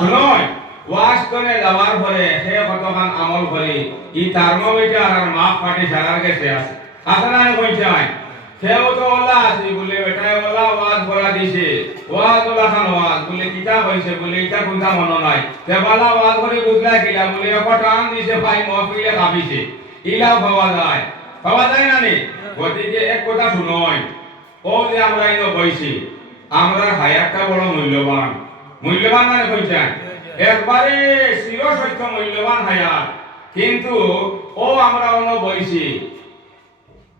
শুনই wash করে যাওয়ার পরে সে কতখান আমল করে ই থার্মোমিটার আর মাপ পাটি সারার গেছে আছে। না কইছে আই সেও তো ওলা আছে বলে বেটায় ওলা ওয়াজ বলা দিছে। ওয়াজ ওলা খান ওয়াজ, বলে কিতাব হইছে বলে এটা কোনটা মনে নাই। সে বালা ওয়াজ করে বুঝলা কিলা বলে টান দিছে ভাই মহফিলে কাঁপিছে ইলাও পাওয়া যায়। পাওয়া যায় না নি? গতিকে এক কথা শুনই ও যে আমরা ইনো বইছি আমরা হায়াতটা বড় মূল্যবান মূল্যবান মানে কইছেন একবারে চির সত্য মূল্যবান হায়াত। কিন্তু, ও আমরা অন্য বইছি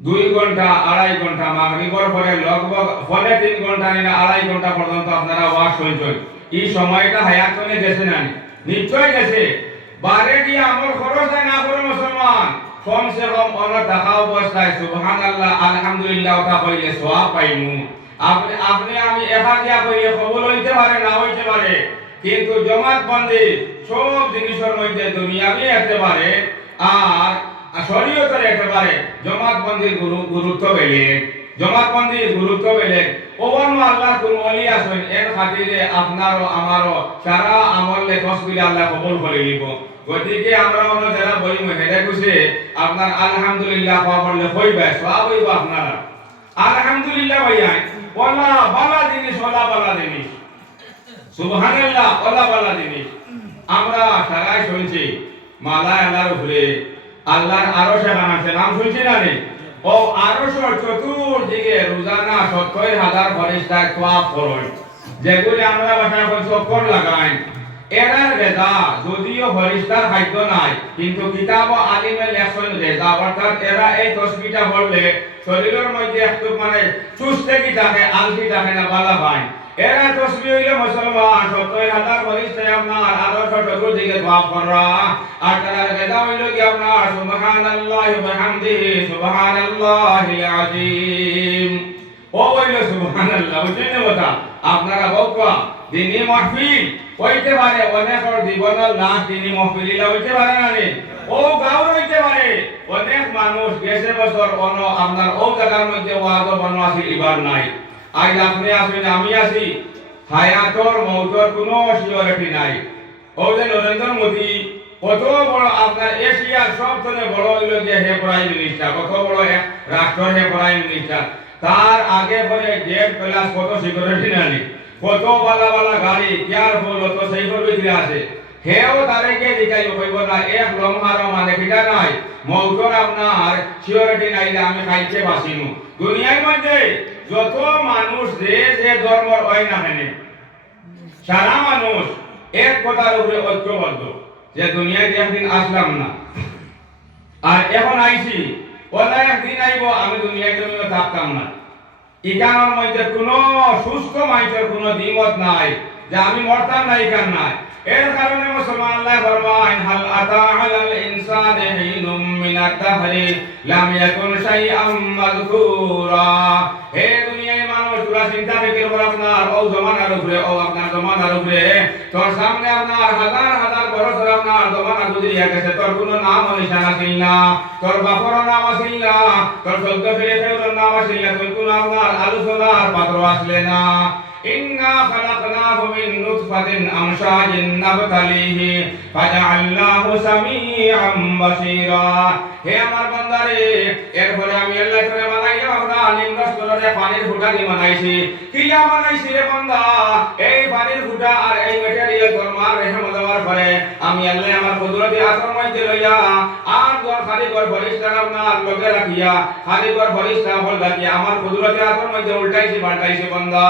দুই ঘণ্টা, আড়াই ঘণ্টা মাগরিবর পরে, লগভগ ফলে তিন ঘণ্টা নিনা আড়াই ঘণ্টা পর্যন্ত আপনারা ওয়াশ হয়েছেন এই সময়টা হায়াত চলে গেছে না নিশ্চয় গেছে। বারে দিয়ে আমল খরচ হয় না করে মুসলমান। কম সে কম অন্য টাকা অবস্থায় সুবহান আল্লাহ আলহামদুলিল্লাহ, ওটা কইলে সোয়াব পাইমু। আপনি আপনি, আমি একা দিয়া কইলে কবুল হইতে পারে, না হইতে পারে। কিন্তু জমাত বন্দি সব জিনিসের মধ্যে দুনিয়াবি একেবারে, আর শরীয়তের একেবারে জমাত বন্দির গুরু- গুরুত্ব বেলেগ জমাত বন্দির গুরুত্ব বেলেগ ওবন আল্লাহ কোন ওলি আছেন, এর খাতিরে আপনারও, আমারও সারা আমলে তসবিলে আল্লাহ কবুল করে দিব গতিকে আমরা অন্য যারা বই হেডে খুশি, আপনার আলহামদুলিল্লাহ পাওয়া পড়লে হইবে, সব হইব আপনারা। আলহামদুলিল্লাহ ভাইয়া ওলা বালা জিনিস, ওলা বালা জিনিস। সুবহানাল্লাহ, ওলা বালা জিনিস। আমরা সারাই শুনছি, মালা আল্লাহর উপরে। আল্লাহর আরও সেখান আছে নাম শুনছি না রে ও আরও চতুর্দিকে রোজানা সত্তর হাজার ফরিস্তা তোয়াব করয় যেগুলি আমরা বাসায় চক্কর লাগাই এরার রেজা যদিও ফরিস্তার খাদ্য নাই, কিন্তু কিতাব ও আলিমের লেখছেন রেজা অর্থাৎ এরা এই তসবিটা বললে শরীরের মধ্যে একটু মানে চুষতে কি থাকে আলসি থাকে না বালা পায় এরা তসবি হইলে মুসলমান সত্তর হাজার ফরিস্তা আপনার আদর্শ চতুর্দিকে তোয়াব করা আর তারা রেজা হইল কি আপনার সুবহানাল্লাহি ওয়া বিহামদিহি সুবহানাল্লাহিল আযীম। ও সুবহানাল্লাহ কথা? আপনারা বকা দিনী মাহফিল, হইতে পারে জীবনের লাশ পারে না রে? ও পারে। অনেক মানুষ গেছে বছর অন আপনার ও জায়গার মধ্যে ওয়াজ বন ইবার নাই। আজ আপনি আমি হায়াতর, মৌতর কোনো সিওরিটি নাই। ও যে নরেন্দ্র মোদী, কত বড় আপনার এশিয়ার সব থেকে বড় হইল যে হে প্রাইম মিনিস্টার, কত বড় রাষ্ট্র হে প্রাইম মিনিস্টার। তার আগে পরে গেট প্লাস, কত সিকিউরিটি নানি কত বালা বালা গাড়ি কেয়ারফুল অত সেইগুলোর ভিতরে আছে। হেও তাদেরকে দিকাই কইব না এক লমহার মানে কিটা নাই। মৌতর আপনার সিকিউরিটি নাই আমি খাইছে বাসিনু দুনিয়ার মধ্যে যত মানুষ যে যে ধর্মর হয় না হেনে সারা মানুষ এক কথার উপরে ঐক্যবদ্ধ, যে দুনিয়াতে একদিন আসলাম না। আর এখন আইছি ওলা একদিন আইব, আমি থাকতাম না। ইকানোর মধ্যে কোনো সুস্থ দ্বিমত নাই, যে আমি মরতাম না ইকান নাই। এর কারণে মুসলমান আল্লাহ ফরমান হাল আতা আলাল ইনসানি হিনুম দাহরি, লাম ইয়াকুন শাইআম মাযকুরা। হে দুনিয়ায় তোরা চিন্তা ফিকির কর আপনার, ও জমানার উপরে, ও আপনার জমানার উপরে। তোর সামনে আপনার হাজার হাজার বছর আপনার জমানা গুজরিয়া গেছে। তোর কোনো নাম নিশান আসিল না। তোর বাপর নাম আসিল না। তোর সদ্য ফিরে ফেরোর নাম আসিল না। তোর কোনো আপনার আলোচনার পাত্র আসলে না। إنا خلقناه من نطفة أمشاج نبتليه فجعلناه سميعا بصيرا হে আমার বান্দারে এরপরে আমি আল্লাহ করে বানাইলাম আমরা নিম্ন স্তরে পানির ফুটা দিয়ে বানাইছি কিয়া বানাইছি রে বান্দা এই পরে আমি আল্লাহ আমার কুদরতি আতর মধ্যে লইয়া আর তোর খালি ঘর ফরিস্তা আপনার লগে রাখিয়া, খালি ঘর ফরিস্তা হল রাখিয়া আমার কুদরতি আতর মধ্যে উল্টাইছি, পাল্টাইছি বান্দা।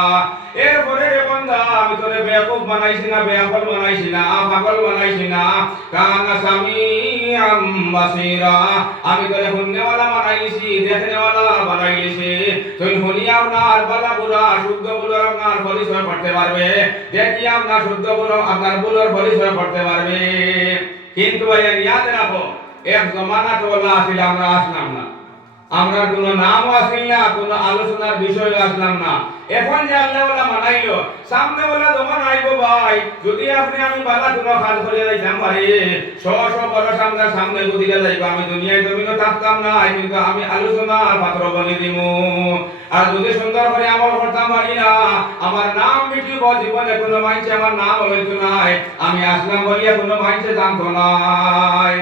এরপরে রে বান্দা, আমি তোরে বেয়াকুব বানাইছি না, বেয়াকল বানাইছি না, পাগল বানাইছি না। কানা সামিআম বাসীরা, আমি তোরে শুননেওয়ালা বানাইছি, দেখনেওয়ালা বানাইছি তুই শুনিয়া আপনার বালা বুড়া, শুদ্ধ বুড়োর আপনার পরিচয় করতে পারবে। দেখি আপনার শুদ্ধ বলো আপনার বুড়োর পরিচয় করতে পারবে। কিন্তু ইয়াদ রাখো, এক জমানা তো বলা আসলে আমরা আসলাম না। আমরা কোনো নাম আসিল না, কোনো আলোচনার বিষয় আসলাম না। এখন যে আল্লাহ ওলা মানাইলো, সামনে ওলা যখন আইব ভাই। যদি আপনি আমি বালা কোনো কাজ করে যাইতাম পারি শ শ বড় সামনে সামনে গদিকে যাইব। আমি দুনিয়ায় জমিনও থাকতাম না, কিন্তু আমি আলোচনার পাত্র বনি দিমু। আর যদি সুন্দর করে আমল করতাম পারি না, আমার নাম মিটিব, জীবনে কোনো মাইছে আমার নাম লইতো নাই। আমি আসলাম বলিয়া কোনো মাইছে জানতো নাই।